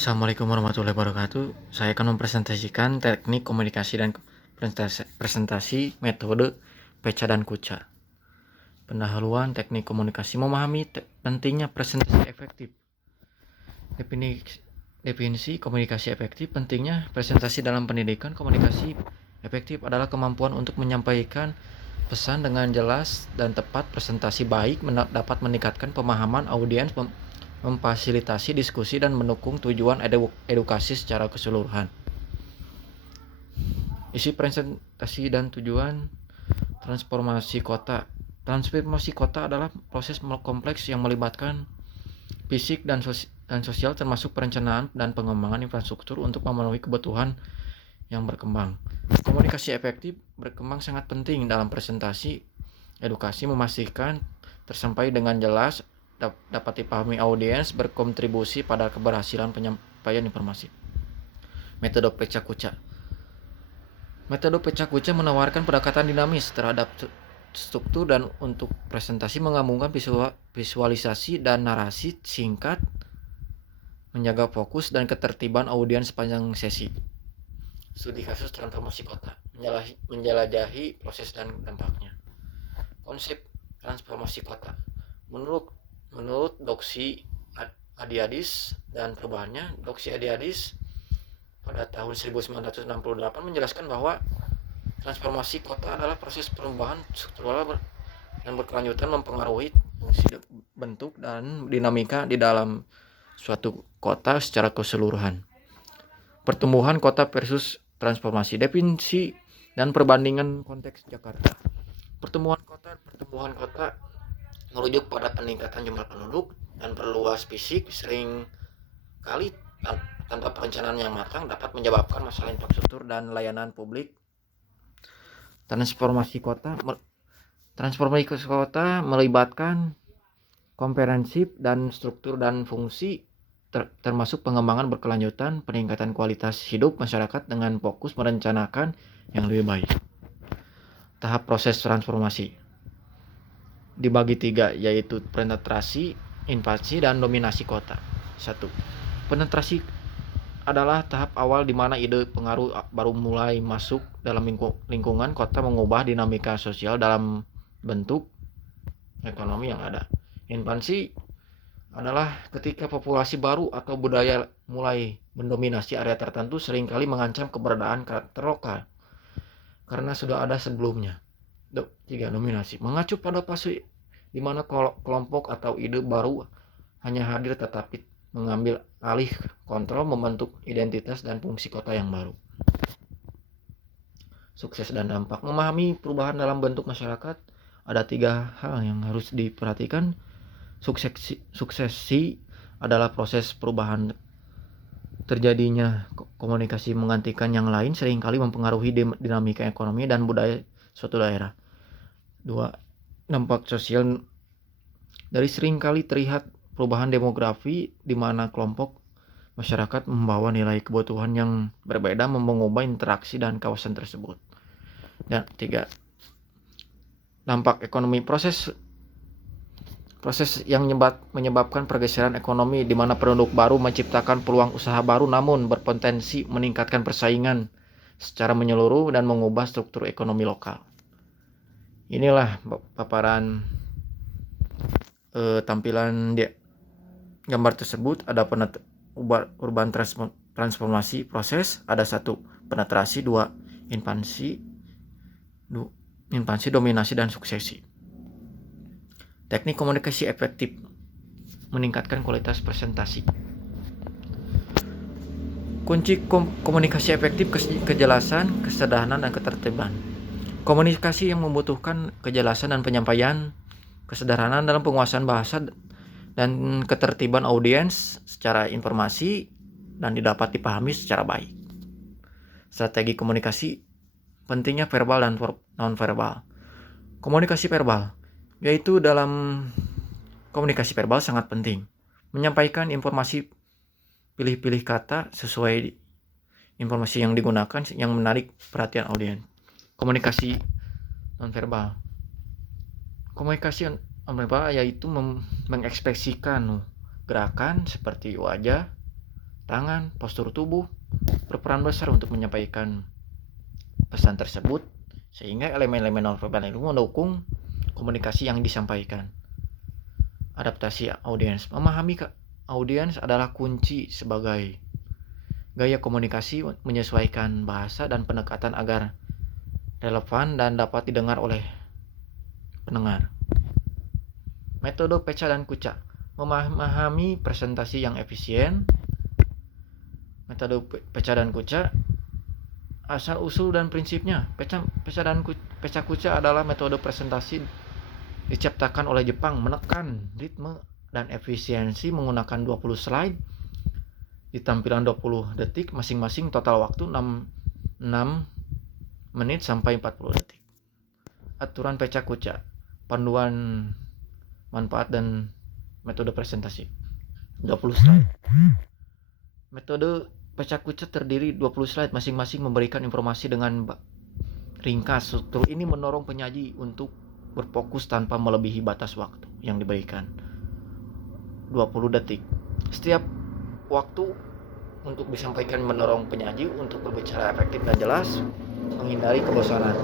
Assalamualaikum warahmatullahi wabarakatuh. Saya akan mempresentasikan teknik komunikasi dan presentasi metode Peca dan Kuca. Pendahuluan teknik komunikasi memahami pentingnya presentasi efektif. Definisi komunikasi efektif. Pentingnya presentasi dalam pendidikan. Komunikasi efektif adalah kemampuan untuk menyampaikan pesan dengan jelas dan tepat. Presentasi baik dapat meningkatkan pemahaman audiens, memfasilitasi diskusi, dan mendukung tujuan edukasi secara keseluruhan. Isi presentasi dan tujuan transformasi kota. Transformasi kota adalah proses kompleks yang melibatkan fisik dan sosial, termasuk perencanaan dan pengembangan infrastruktur untuk memenuhi kebutuhan yang berkembang. Komunikasi efektif berkembang sangat penting dalam presentasi edukasi, memastikan tersampaikan dengan jelas, dapat dipahami audiens, berkontribusi pada keberhasilan penyampaian informasi. Metode Peca Kuca. Metode Peca Kuca menawarkan pendekatan dinamis terhadap struktur dan untuk presentasi menggabungkan visualisasi dan narasi singkat, menjaga fokus dan ketertiban audiens sepanjang sesi. Studi kasus transformasi kota, menjelajahi proses dan dampaknya. Konsep transformasi kota. Menurut Doksi Adiadis dan perubahannya, Doksi Adiadis pada tahun 1968 menjelaskan bahwa transformasi kota adalah proses perubahan struktural dan berkelanjutan mempengaruhi fungsi, bentuk, dan dinamika di dalam suatu kota secara keseluruhan. Pertumbuhan kota versus transformasi. Definisi dan perbandingan konteks Jakarta. Pertumbuhan kota merujuk pada peningkatan jumlah penduduk dan perluas fisik, sering kali tanpa perencanaan yang matang dapat menyebabkan masalah infrastruktur dan layanan publik. Transformasi kota melibatkan komprehensif dan struktur dan fungsi, termasuk pengembangan berkelanjutan, peningkatan kualitas hidup masyarakat dengan fokus merencanakan yang lebih baik. Tahap proses transformasi dibagi 3, yaitu penetrasi, invasi, dan dominasi kota. 1. Penetrasi adalah tahap awal di mana ide pengaruh baru mulai masuk dalam lingkungan kota, mengubah dinamika sosial dalam bentuk ekonomi yang ada. Invasi adalah ketika populasi baru atau budaya mulai mendominasi area tertentu, seringkali mengancam keberadaan karakter lokal karena sudah ada sebelumnya. 3. Dominasi mengacu pada fase di mana kelompok atau ide baru hanya hadir tetapi mengambil alih kontrol, membentuk identitas dan fungsi kota yang baru. Sukses dan dampak. Memahami perubahan dalam bentuk masyarakat, ada 3 hal yang harus diperhatikan. Suksesi adalah proses perubahan, terjadinya komunikasi menggantikan yang lain, seringkali mempengaruhi dinamika ekonomi dan budaya suatu daerah. 2. Dampak sosial. Dari seringkali terlihat perubahan demografi di mana kelompok masyarakat membawa nilai kebutuhan yang berbeda, mengubah interaksi dan kawasan tersebut. Dan 3. Dampak ekonomi. Proses yang menyebabkan pergeseran ekonomi di mana penduduk baru menciptakan peluang usaha baru, namun berpotensi meningkatkan persaingan secara menyeluruh dan mengubah struktur ekonomi lokal. Inilah paparan tampilan gambar tersebut. Ada urban transformasi proses, ada 1 penetrasi, 2 invasi, dominasi, dan suksesi. Teknik komunikasi efektif meningkatkan kualitas presentasi. Kunci komunikasi efektif: kejelasan, kesederhanaan, dan ketertiban. Komunikasi yang membutuhkan kejelasan dan penyampaian, kesederhanaan dalam penguasaan bahasa, dan ketertiban audiens secara informasi dan dapat dipahami secara baik. Strategi komunikasi. Pentingnya verbal dan non-verbal. Komunikasi verbal, yaitu dalam komunikasi verbal sangat penting menyampaikan informasi, pilih-pilih kata sesuai informasi yang digunakan yang menarik perhatian audiens. Komunikasi non-verbal. Komunikasi non-verbal yaitu mengekspresikan gerakan seperti wajah, tangan, postur tubuh berperan besar untuk menyampaikan pesan tersebut, sehingga elemen-elemen nonverbal itu mendukung komunikasi yang disampaikan. Adaptasi audiens. Memahami audiens adalah kunci sebagai gaya komunikasi menyesuaikan bahasa dan pendekatan agar relevan dan dapat didengar oleh pendengar. Metode Pecha dan Kuca. Memahami presentasi yang efisien. Metode Pecha dan Kuca. Asal usul dan prinsipnya. Pecha Kuca adalah metode presentasi diciptakan oleh Jepang, menekan ritme dan efisiensi menggunakan 20 slide di tampilan 20 detik masing-masing, total waktu 6 menit sampai 40 detik. Aturan Pecha Kuca. Panduan manfaat dan metode presentasi 20 slide. Metode Pecha Kuca terdiri 20 slide masing-masing memberikan informasi dengan ringkas. Struktur ini mendorong penyaji untuk berfokus tanpa melebihi batas waktu yang diberikan 20 detik. Setiap waktu untuk disampaikan mendorong penyaji untuk berbicara efektif dan jelas, menghindari kebosanan.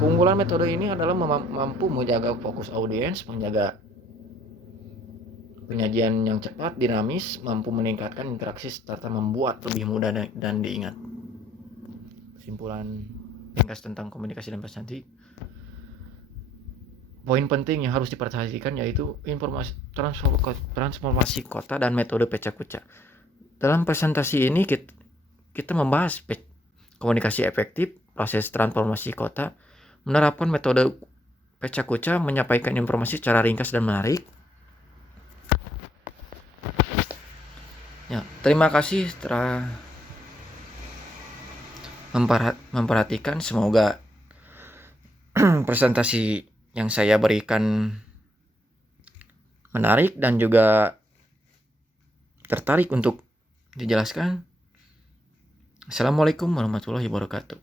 Keunggulan metode ini adalah mampu menjaga fokus audiens, menjaga penyajian yang cepat, dinamis, mampu meningkatkan interaksi serta membuat lebih mudah dan diingat. Kesimpulan ringkas tentang komunikasi dan presentasi. Poin penting yang harus diperhatikan yaitu transformasi kota dan metode Pecha Kuca. Dalam presentasi ini kita membahas komunikasi efektif, proses transformasi kota, menerapkan metode Pecha Kuca, menyampaikan informasi secara ringkas dan menarik. Ya, terima kasih setelah memperhatikan. Semoga presentasi yang saya berikan menarik dan juga tertarik untuk dijelaskan. Assalamualaikum warahmatullahi wabarakatuh.